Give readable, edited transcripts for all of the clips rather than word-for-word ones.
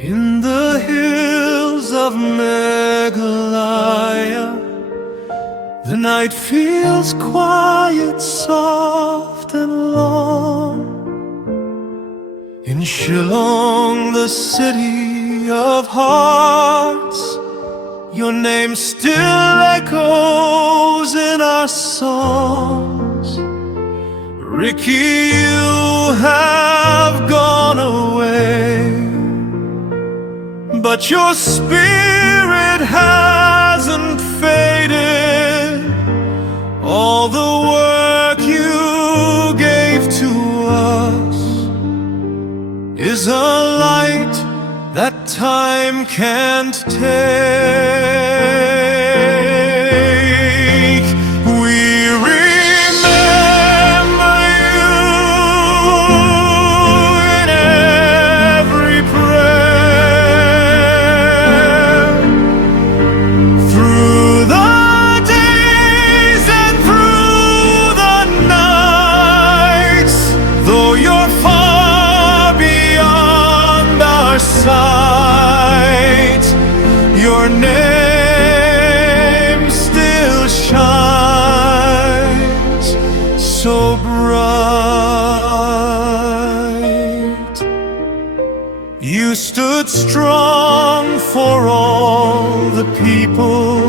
In the hills of Meghalaya, the night feels quiet, soft and long. In Shillong, the city of hearts, your name still echoes in our songs. Ricky, you have gone away, but your spirit hasn't faded. All the work you gave to us is a light that time can't take. We remember you in every prayer, through the days and through the nights. Though you're far beyond our sight, your name still shines so bright. You stood strong for all the people,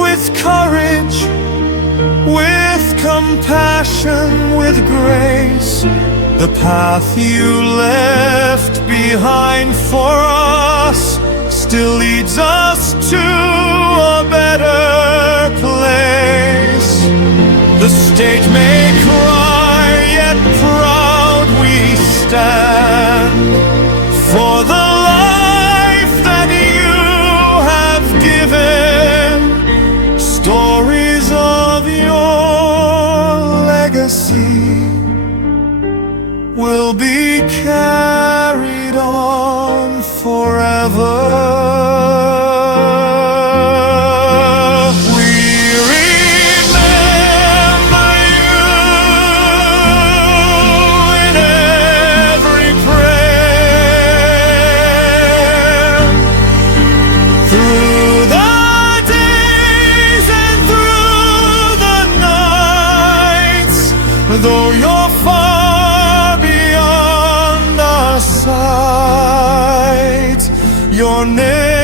with courage, with compassion, with grace. The path you left behind for us still leads us to a better place. The stage may cry, yet proud we stand for the life that you have given. Stories of your legacy will be carried on forever. We remember you in every prayer, through the days and through the nights. Though you're far beyond our sight, your name